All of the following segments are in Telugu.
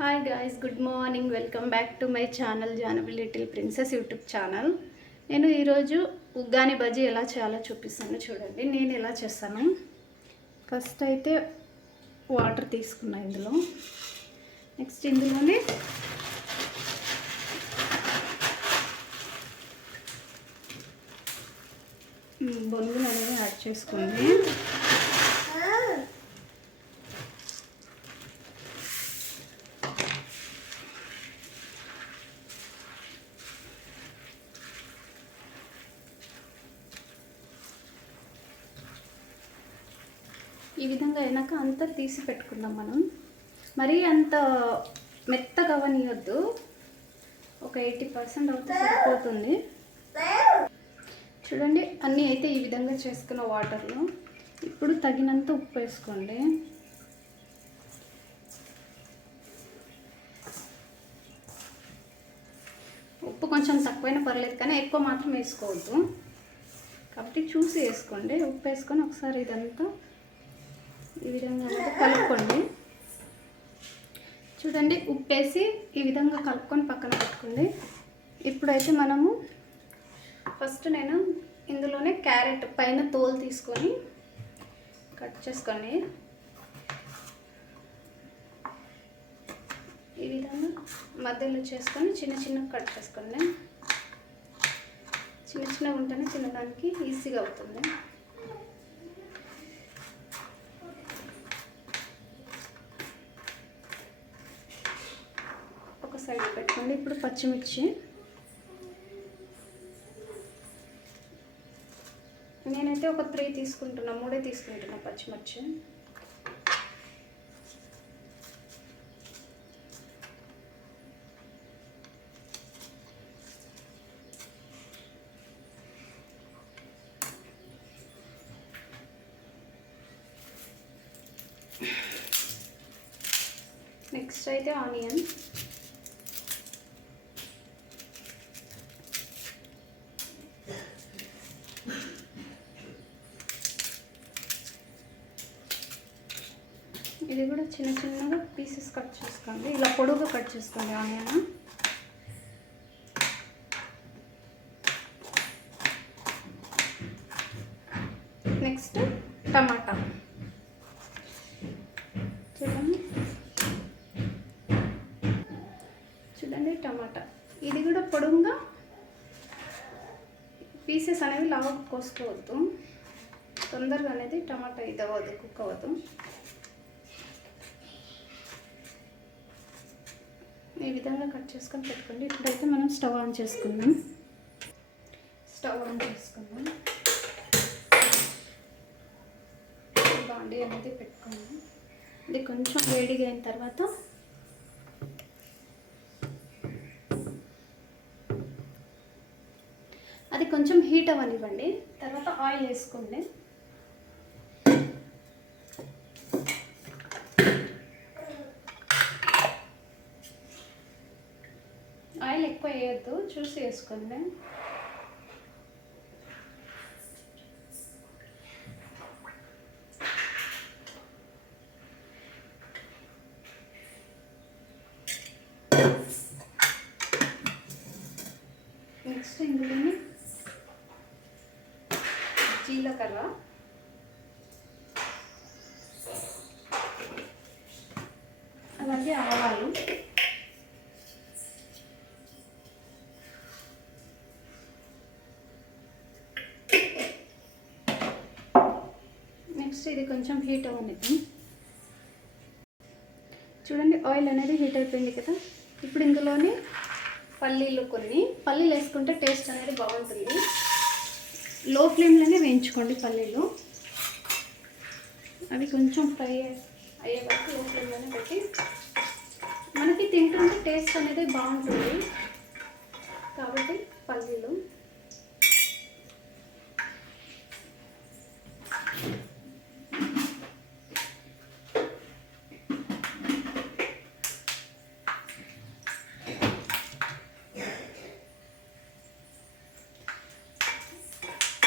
Hi guys, good morning. Welcome back to my channel Janavi little princess YouTube channel. నేను ఈరోజు ఉగ్గాని బజ్జీ ఎలా చేయాలో చూపిస్తాను. చూడండి నేను ఎలా చేస్తాను. ఫస్ట్ అయితే వాటర్ తీసుకున్నా ఇందులో. నెక్స్ట్ ఇందులోనే బొంగులు అనేవి యాడ్ చేసుకోండి. ఈ విధంగా అయినాక అంతా తీసి పెట్టుకుందాం మనం. మరీ అంత మెత్తగా అవనియొద్దు, ఒక 80% అవుతే సరిపోతుంది. చూడండి అన్నీ అయితే ఈ విధంగా చేసుకున్న వాటర్లో ఇప్పుడు తగినంత ఉప్పు వేసుకోండి. ఉప్పు కొంచెం తక్కువైనా పర్లేదు, కానీ ఎక్కువ మాత్రం వేసుకోవద్దు. కాబట్టి చూసి వేసుకోండి. ఉప్పు వేసుకొని ఒకసారి ఇదంతా ఈ విధంగా కలుపుకోండి. చూడండి ఉప్పు వేసి ఈ విధంగా కలుపుకొని పక్కన పెట్టుకోండి. ఇప్పుడైతే మనము నేను ఇందులోనే క్యారెట్ పైన తోలు తీసుకొని కట్ చేసుకోండి. ఈ విధంగా మధ్యలో చేసుకొని చిన్న చిన్న కట్ చేసుకోండి. చిన్న చిన్నగా ఉంటేనే తినడానికి ఈజీగా అవుతుంది. ఒక సైడ్ పెట్టుకోండి. ఇప్పుడు పచ్చిమిర్చి నేనైతే ఒక 3 తీసుకుంటున్నా, 3 తీసుకుంటున్నా పచ్చిమిర్చి. నెక్స్ట్ అయితే ఆనియన్. ఇది కూడా చిన్న చిన్నగా పీసెస్ కట్ చేసుకోండి. ఇలా పొడుగుగా కట్ చేసుకోండి ఆనియన్. నెక్స్ట్ టమాటా. చూడండి టమాటా ఇది కూడా పొడుగుగా పీసెస్ అనేవి లావు కోసుకోవద్దు, తొందరగా అనేది టమాటా ఇది అవ్వదు, కుక్ అవ్వదు. ఈ విధంగా కట్ చేసుకొని పెట్టుకోండి. ఇప్పుడైతే మనం స్టవ్ ఆన్ చేసుకుందాం. బాండీ అనేది పెట్టుకుందాం. ఇది కొంచెం వేడిగా అయిన తర్వాత అది కొంచెం హీట్ అవ్వనివ్వండి. తర్వాత ఆయిల్ వేసుకోండి. ఆయిల్ ఎక్కువ వేయద్దు, చూసి వేసుకోండి. నెక్స్ట్ ఇందులోనే జీలకర్ర, అలాగే ఆవాలు, నెక్స్ట్ ఇది కొంచెం హీట్ అవ్వనిద్దాం. చూడండి ఆయిల్ అనేది హీట్ అయిపోయింది కదా. ఇప్పుడు ఇందులోనే కొన్ని పల్లీలు వేసుకుంటే టేస్ట్ అనేది బాగుంటుంది. లో ఫ్లేమ్లోనే వేయించుకోండి పల్లీలు. అవి కొంచెం ఫ్రై అయ్యే వరకు లో ఫ్లేమ్లోనే పెట్టి, మనకి తింటుంటే టేస్ట్ అనేది బాగుంటుంది కాబట్టి పల్లీలు.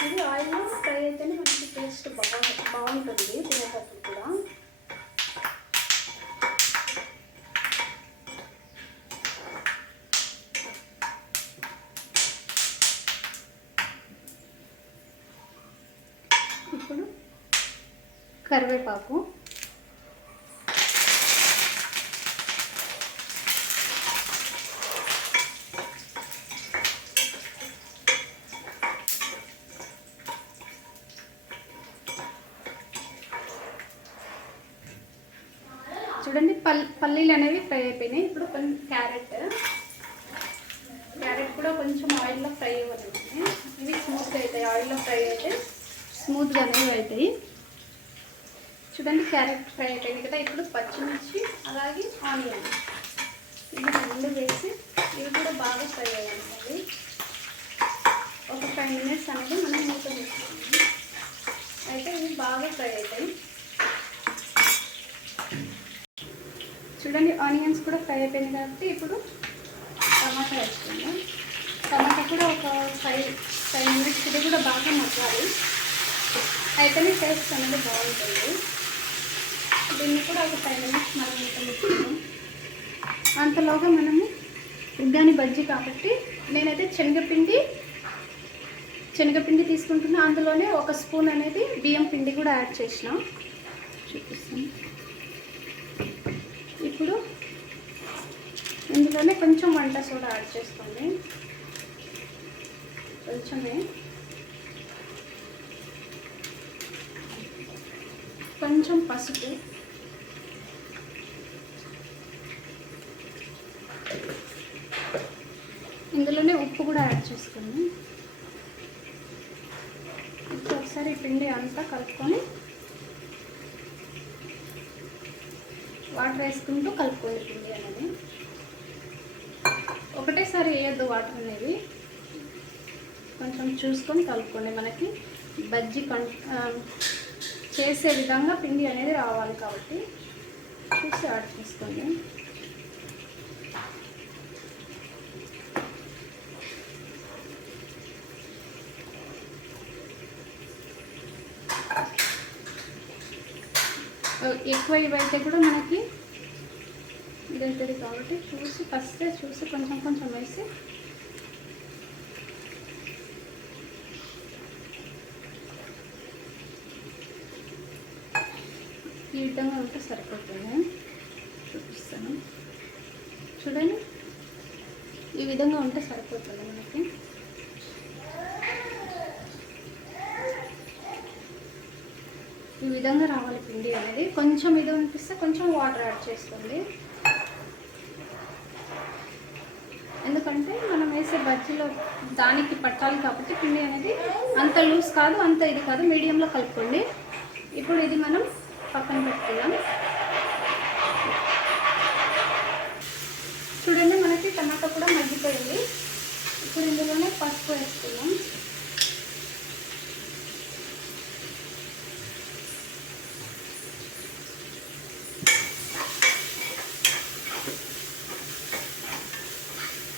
ఇది ఆయిల్లో ఫ్రై అయితేనే మనకి టేస్ట్ బాగుంటుంది తినేటప్పుడు కూడా. కరివేపాకు, చూడండి పల్లీలు అనేవి ఫ్రై అయిపోయినాయి. ఇప్పుడు కొంచెం క్యారెట్ కూడా కొంచెం ఆయిల్లో ఫ్రై అవ్వాలి. ఇవి స్మూత్గా అవుతాయి, ఆయిల్లో ఫ్రై అయితే స్మూత్గా అనేవి అవుతాయి. చూడండి క్యారెట్ ఫ్రై అయిపోయింది కదా. ఇప్పుడు పచ్చిమిర్చి అలాగే ఆనియన్ ఇవి రెండు వేసి ఇవి కూడా బాగా ఫ్రై అవ్వాలి. ఒక 5 minutes అనేది మనం మూత వేసుకోవాలి. అయితే ఇవి బాగా ఫ్రై అవుతాయి. చూడండి ఆనియన్స్ కూడా ఫ్రై అయిపోయింది కాబట్టి ఇప్పుడు టమాటా వేసుకుందాం. టమాటా కూడా ఒక 5 minutes ఇది కూడా బాగా మగ్గాలి. అయితేనే టేస్ట్ అనేది బాగుంటుంది. దీన్ని కూడా ఒక 5 minutes మనం ముట్టుకుందాం. అంతలోగా మనము ఉగ్గాని బజ్జీ కాబట్టి నేనైతే శనగపిండి తీసుకుంటున్నా. అందులోనే 1 స్పూన్ అనేది బియ్యం పిండి కూడా యాడ్ చేసిన, చూపిస్తాను. ఇప్పుడు ఇందులోనే కొంచెం వంట సోడా యాడ్ చేసుకోండి, కొంచెమే. కొంచెం పసుపు, ఇందులోనే ఉప్పు కూడా యాడ్ చేసుకోండి. ఇప్పుడు ఒకసారి పిండి అంతా కలుపుకొని వాటర్ వేసుకుంటూ కలుపుకోండి. పిండి అనేది ఒకటేసారి వేయద్దు, వాటర్ అనేది కొంచెం చూసుకొని కలుపుకోండి. మనకి బజ్జీ చేసే విధంగా పిండి అనేది రావాలి కాబట్టి చూసి యాడ్ చేసుకోండి. ఎక్కువ ఇవైతే కూడా మనకి ఇదవుతుంది కాబట్టి చూసి కొంచెం వేసి ఈ విధంగా ఉంటే సరిపోతుంది. చూపిస్తాను చూడండి, ఈ విధంగా ఉంటే సరిపోతుంది మనకి. ఈ విధంగా రావాలి పిండి అనేది. కొంచెం ఇది అనిపిస్తే కొంచెం వాటర్ యాడ్ చేసుకోండి. ఎందుకంటే మనం వేసే బజ్జీలో దానికి పట్టాలి కాబట్టి పిండి అనేది అంత లూజ్ కాదు, అంత ఇది కాదు, మీడియంలో కలుపుకోండి. ఇప్పుడు ఇది మనం పక్కన పెట్టుకుందాం. చూడండి మనకి టమాటా కూడా మగ్గిపోయింది. ఇప్పుడు ఇందులోనే పసుపు వేసుకుందాం.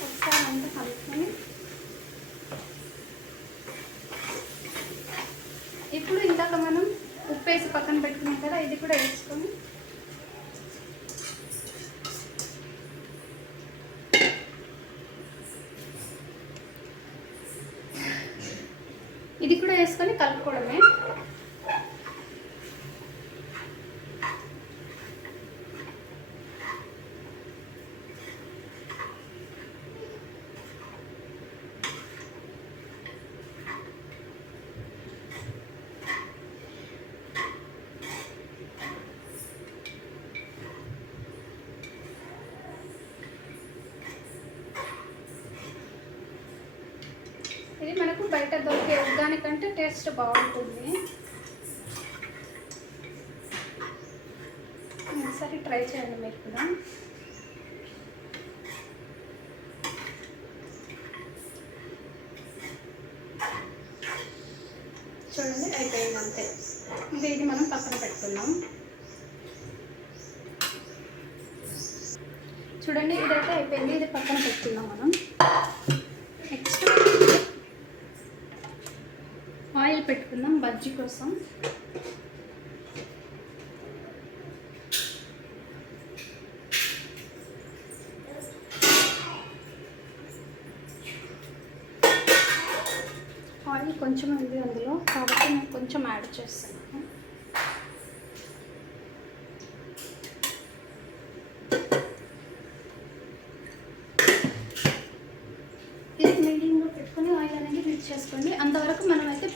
ఒకసారి అంతా కలుపుకొని ఇప్పుడు ఇందాక మనం ఉప్పు వేసి పక్కన పెట్టుకున్నాం కదా, ఇది కూడా వేసుకొని కలుపుకోవడమే. ఇది మనకు బయట దొరికే ఉగ్గాని కంటే టేస్ట్ బాగుంటుంది. ఒకసారి ట్రై చేయండి మీరు కూడా. చూడండి అయిపోయింది అంతే. ఇంకా ఇది మనం పక్కన పెట్టుకుందాం. చూడండి ఇదైతే అయిపోయింది, ఇది పక్కన పెట్టుకుందాం మనం. నెక్స్ట్ ఆయిల్ పెట్టుకుందాం బజ్జీ కోసం. ఆయిల్ కొంచెం ఉంది అందులో కాబట్టి నేను కొంచెం యాడ్ చేస్తున్నాను. మిక్స్ చేసుకోండి. అంతవరకు మనమైతే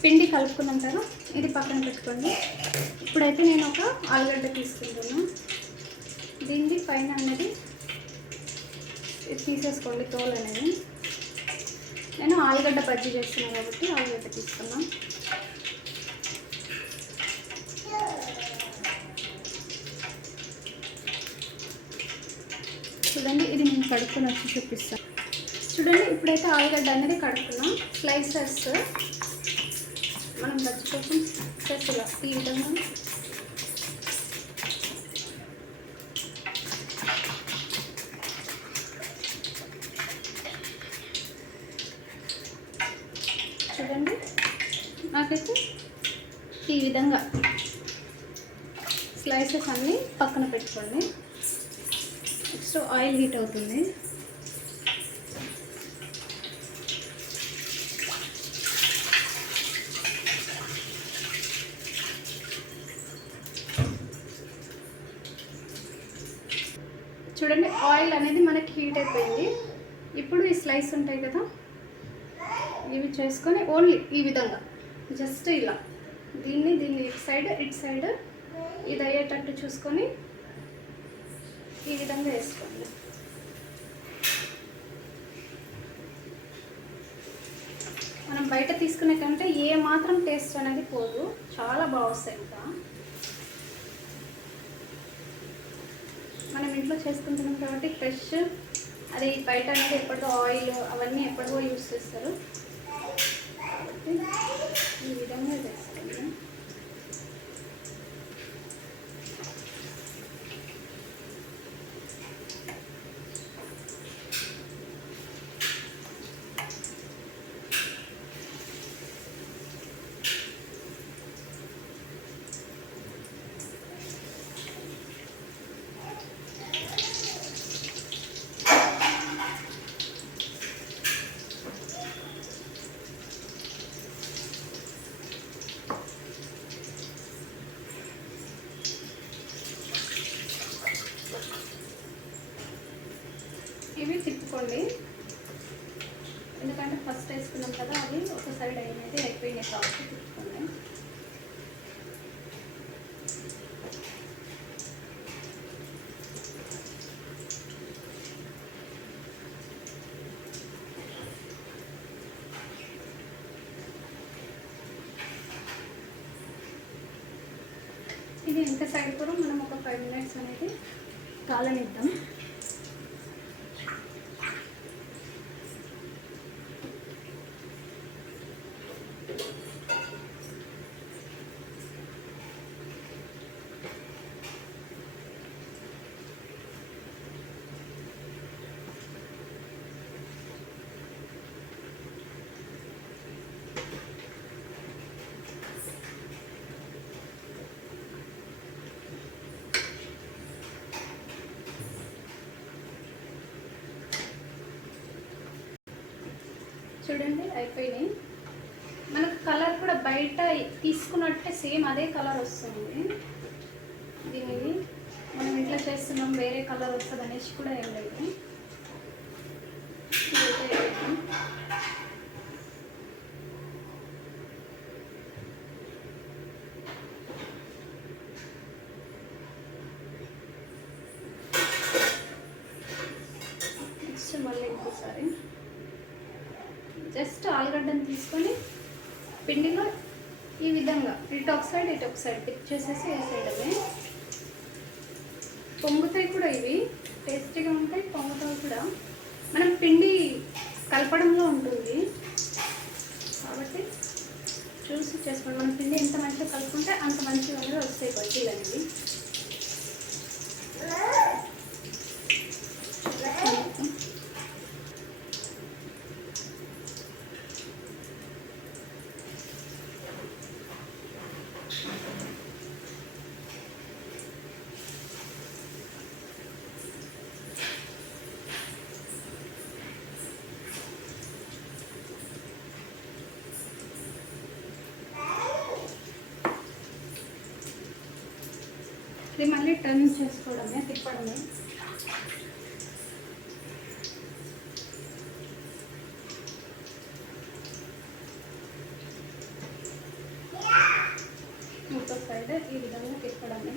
పిండి కలుపుకున్నాం కదా, ఇది పక్కన పెట్టుకోండి. ఇప్పుడైతే నేను ఒక ఆలుగడ్డ తీసుకుంటున్నాను. దీన్ని పైన అనేది తీసేసుకోండి, తోలు అనేది. నేను ఆలుగడ్డ బజ్జీ చేస్తున్నాను కాబట్టి ఆలుగడ్డ తీసుకున్నాను. చూడండి, ఇది నేను కడుక్కొని వచ్చి చూపిస్తాను. చూడండి, ఇప్పుడైతే ఆలుగడ్డ అనేది కడుక్కున్నాం. స్లైసెస్ మనం బజ్జీ కోసం చేసేలా ఈ విధంగా చూడండి, నాకైతే ఈ విధంగా స్లైసెస్ అన్నీ పక్కన పెట్టుకోండి. నెక్స్ట్ ఆయిల్ హీట్ అవుతుంది. చూడండి, ఆయిల్ అనేది మనకి హీట్ అయిపోయింది. ఇప్పుడు ఈ స్లైస్ ఉంటాయి కదా, ఇవి చేసుకొని ఓన్లీ ఈ విధంగా జస్ట్ ఇలా దీన్ని ఇటు సైడ్ ఇది అయ్యేటట్టు చూసుకొని ఈ విధంగా వేసుకోండి. మనం బయట తీసుకునే కంటే ఏ మాత్రం టేస్ట్ అనేది పోదు, చాలా బాగా వస్తాయి. ఇంకా మనం ఇంట్లో చేసుకుంటున్నాం కాబట్టి ఫ్రెష్, అది బయట అనేది ఎప్పటిదో ఆయిల్ అవన్నీ ఎప్పటిదో యూస్ చేస్తారు కాబట్టి ఈ విధంగా చేసుకోండి. ఇవి తిప్పుకోండి, ఎందుకంటే ఫస్ట్ వేసుకున్నాం కదా, అది ఒక సైడ్ అయిపోయినాయి కాబట్టి తిప్పుకోండి. ఇది ఎంత సైడ్ కూడా మనం ఒక 5 minutes అనేది కాలనిద్దాం. చూడండి, అయిపోయినాయి. మనకు కలర్ కూడా బయట తీసుకున్నట్టే సేమ్ అదే కలర్ వస్తుంది. దీనిది మనం ఇట్లా చేస్తున్నాం, వేరే కలర్ వస్తుంది అనేసి కూడా ఏం లేదు. నెక్స్ట్ మళ్ళీ ఇంకోసారి జస్ట్ ఆలుగడ్డను తీసుకొని పిండిలో ఈ విధంగా ఇటు ఒక సైడ్ టిప్ చేసేసి వేసేయడమే. పొంగుతాయి కూడా, ఇవి టేస్టీగా ఉంటాయి, పొంగుతాయి కూడా. మనం పిండి కలపడంలో ఉంటుంది కాబట్టి చూసి చేసుకోండి. మనం పిండి ఎంత మంచిగా కలుపుకుంటే అంత మంచిగా అనేది వస్తాయి బజ్జీలు అనేవి. ఇది మళ్ళీ టర్న్ చేసుకోవడమే, తిప్పడమే. ఈ విధంగా తిప్పడమే.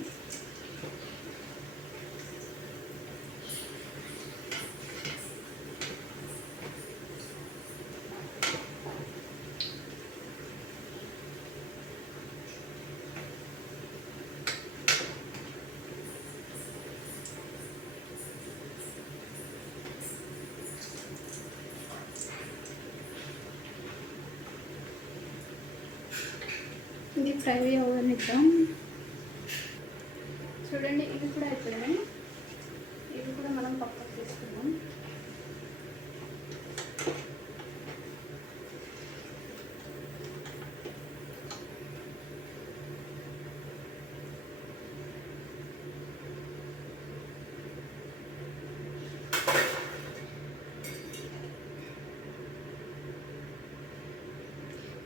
ఇది ఫ్రై అవ్వనిద్దాం. చూడండి, ఇవి కూడా అయిపోయాయి. ఇవి కూడా మనం పక్కకు తీసుకుందాం.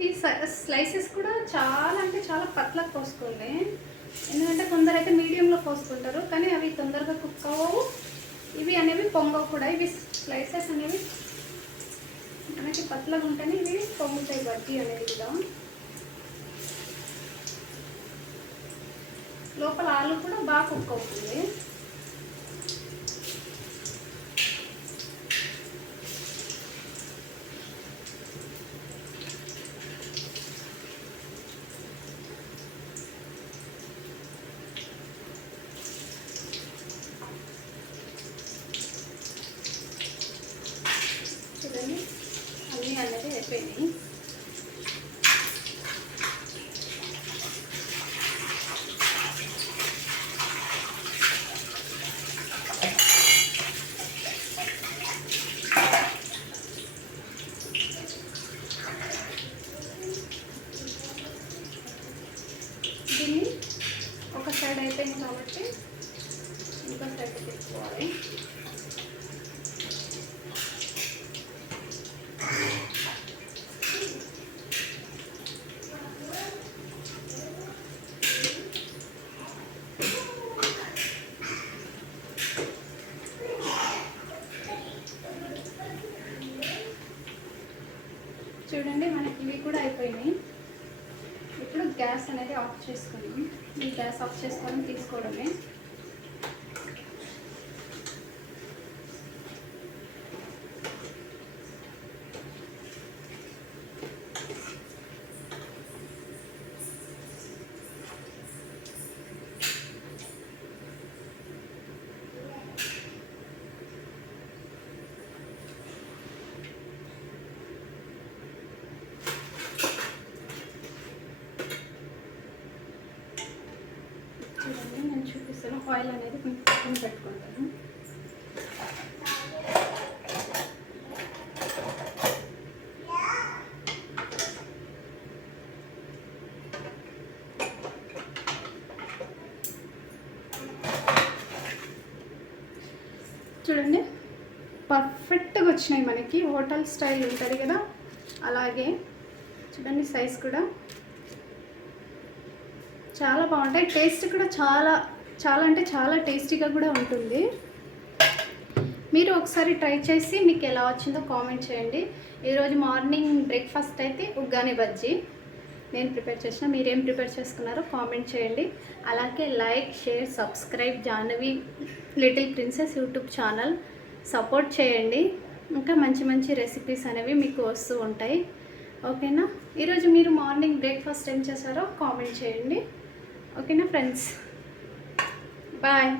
ఈ స్లైసెస్ కూడా చాలా అంటే చాలా పతలా కోసుకోండి. ఎందుకంటే కొందరైతే మీడియంలో కోసుకుంటారు, కానీ అవి తొందరగా కుక్ అవ్వవు. ఇవి అనేవి పొంగవు కూడా. ఇవి స్లైసెస్ అనేవి మనకి పతలగా ఉంటేనే ఇవి పొంగుతాయి. బజ్జీ అనేది కూడా లోపల ఆలు కూడా బాగా కుక్ అవుతుంది. చూడండి, అన్నీ అనేది అయిపోయినాయి. దీన్ని ఒక సైడ్ అయిపోయింది కాబట్టి ఇంకో సైడ్ పెట్టుకోవాలి. చూడండి, మనకి ఇవి కూడా అయిపోయినాయి. ఇప్పుడు గ్యాస్ అనేది ఆఫ్ చేసుకున్నాం. ఈ గ్యాస్ ఆఫ్ చేసుకొని తీసుకోవడమే. చూడండి, నేను చూపిస్తాను. ఆయిల్ అనేది కొంచెం పక్కన పెట్టుకుంటాను. చూడండి, పర్ఫెక్ట్గా వచ్చినాయి. మనకి హోటల్ స్టైల్ ఉంటుంది కదా, అలాగే చూడండి సైజ్ కూడా చాలా బాగుంటాయి. టేస్ట్ కూడా చాలా చాలా అంటే చాలా టేస్టీగా కూడా ఉంటుంది. మీరు ఒకసారి ట్రై చేసి మీకు ఎలా వచ్చిందో కామెంట్ చేయండి. ఈరోజు మార్నింగ్ బ్రేక్ఫాస్ట్ అయితే ఉగ్గాని బజ్జీ నేను ప్రిపేర్ చేసిన. మీరేం ప్రిపేర్ చేసుకున్నారో కామెంట్ చేయండి. అలాగే like, share, subscribe Jahnavi little princess YouTube channel support చేయండి. ఇంకా మంచి మంచి రెసిపీస్ అనేవి మీకు వస్తూ ఉంటాయి. ఓకేనా? ఈరోజు మీరు మార్నింగ్ బ్రేక్ఫాస్ట్ ఏం చేశారో కామెంట్ చేయండి. ఓకేనా ఫ్రెండ్స్? బాయ్.